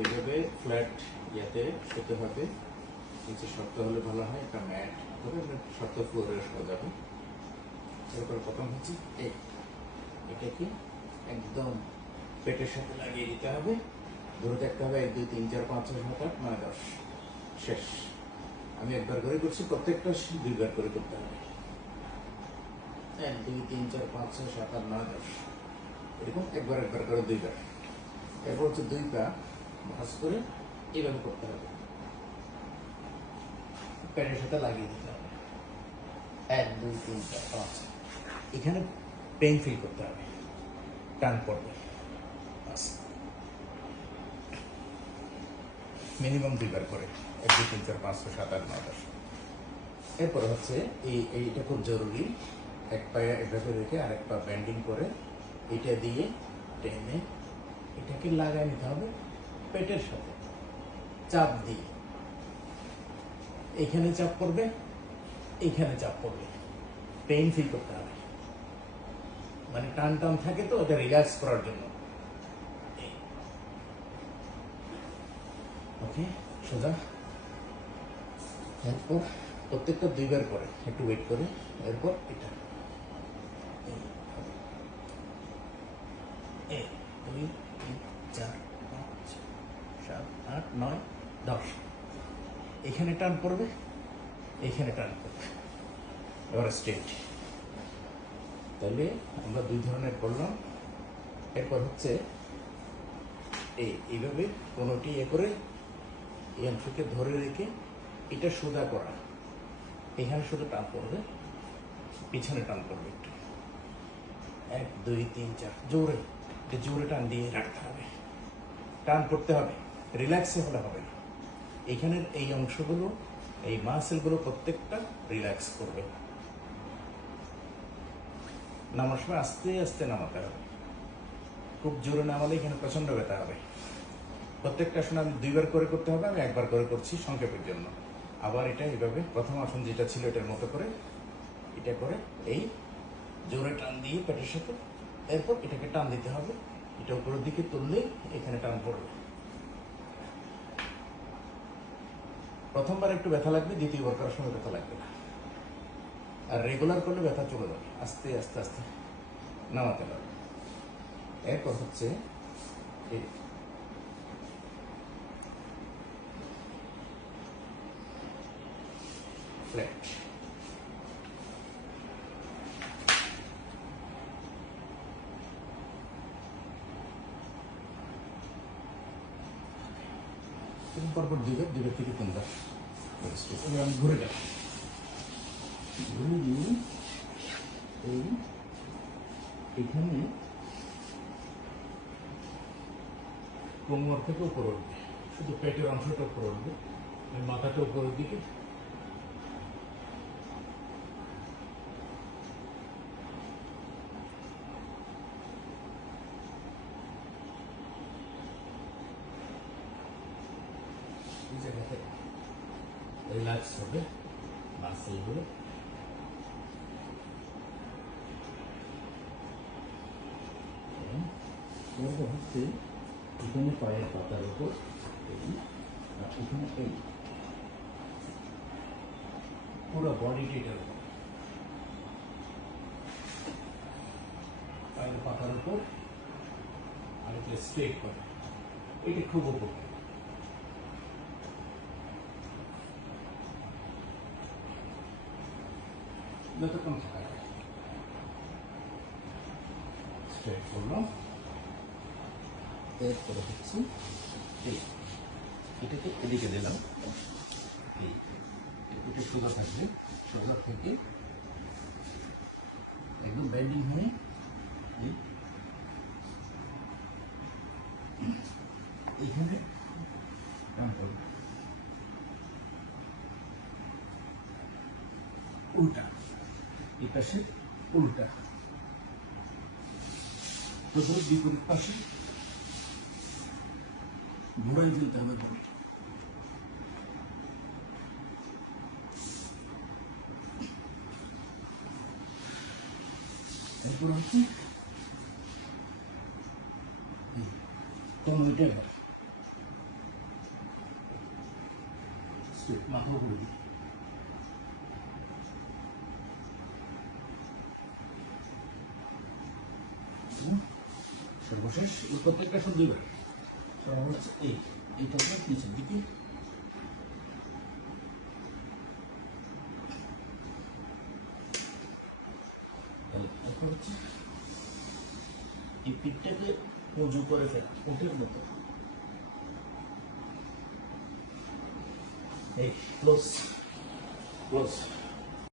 এইভাবে ফ্ল্যাট ইয়াতে শুতে হবে, নিচে শক্ত হলে ভালো হয়, একটা ম্যাট হবে, শক্ত ফ্লোরে শোয়া যাবে। এরপর প্রথম হচ্ছে এটাকে একদম পেটের সাথে লাগিয়ে দিতে হবে, ধরে থাকতে হবে 1 2 3 4 5 6 7 8 9 10 শেষ। আমি একবার করে করছি, প্রত্যেকটা 2বার করে করতে হবে। 1 2 3 4 5 6 7 8 9 10 এরকম একবার করে 2বার। এরপর হচ্ছে 2 পা ভাঁজ করে এইভাবে করতে হবে, পেটের সাথে লাগিয়ে দিতে হবে। 1 2 3 4 5 এখানে পেইন ফিল করতে হবে, টান পড়বে, মিনিমাম 2বার করে 1 2 3 4 5 6 7 8 9 10। এরপরে হচ্ছে এইটা খুব জরুরি, এক পায়ে এভাবে রেখে আরেক পা ব্যান্ডিং করে এটা দিয়ে টেনে এটাকে লাগাই নিতে হবে পেটের সাথে, চাপ দিয়ে। এইখানে চাপ পড়বে, এইখানে চাপ পড়বে, পেইন ফিল করতে হবে, মানে টান টান থাকে তো এটা রিল্যাক্স করার জন্য। ওকে, সোজা। এরপর প্রত্যেকটা 2বার করে একটু ওয়েট করে, এরপর এটা 1 2 3 4 5 7 8 9 10 এখানে টান পড়বে, এখানে টান পড়বে। এবার স্ট্রেট। তাহলে আমরা 2 ধরনের করলাম। এরপর হচ্ছে এইভাবে কোনোটি করে এই অংশকে ধরে রেখে এটা সোজা করা, এখানে শুধু টান পড়বে, পিছনে টান পড়বে একটু। 1 2 3 4 জোরে, জোরে টান দিয়ে রাখতে হবে, টান করতে হবে, রিল্যাক্সে হলে হবে না। এখানের এই অংশগুলো, এই মাসেলগুলো প্রত্যেকটা রিল্যাক্স করবে। নামার সময় আস্তে আস্তে নামাতে হবে, খুব জোরে নামালে এখানে প্রচন্ড ব্যথা হবে। প্রত্যেকটা আসন আমি 2বার করে করতে হবে, আমি একবার করে করছি সংক্ষেপের জন্য। আবার এটা এইভাবে প্রথম আসন যেটা ছিল এটার মতো করে এটা করে এই জোরে টান দিয়ে পেটের সাথে, এরপর এটাকে টান দিতে হবে, এটা উপরের দিকে তুললে এখানে টান পড়বে। প্রথমবার একটু ব্যথা লাগবে, দ্বিতীয়বার করার সময় ব্যথা লাগবে না। আর রেগুলার করলে ব্যথা চলে যাবে, আস্তে আস্তে আস্তে নামাতে হবে। এরপর হচ্ছে ফ্ল্যাট। পরপর 2বার থেকে 3বার। এবার আমি ঘুরে যাব, ঘুরে দিয়ে এখানে কোমর থেকে উপর উঠবে, শুধু পেটের অংশটা উপর উঠবে, মাথাটা উপরের দিকে। এই জায়গাতে রিল্যাক্স হবে মাসেলগুলো। হচ্ছে এখানে পায়ের পাতার উপর, এখানে এই পুরো বডিটার উপর, পায়ের পাতার উপর আর এটা স্ট্রেট করে, এটা খুব উপকার। যতক্ষণ থাকা যায় স্ট্রেট করলাম। এরপরে হচ্ছে এটাকে এদিকে দিলাম, এটা সোজা থাকবে, সোজা থেকে একদম বেন্ডিং হয়ে এইখানে উল্টা, এই পাশে উল্টা, প্রথমে বিপরীত পাশে ঘোরাই দিতে হবে। এরপর হচ্ছে কোমরটা আস্তে মাথা উপরে দিই। সর্বশেষ এই প্রত্যেকটা শুধু দুইবার হচ্ছে এইটা হচ্ছে নিচের দিকে। এখন হচ্ছে এই পিঠটাকে উঁচু করে ফেলা উঠের মতো। এই ক্লোজ ক্লোজ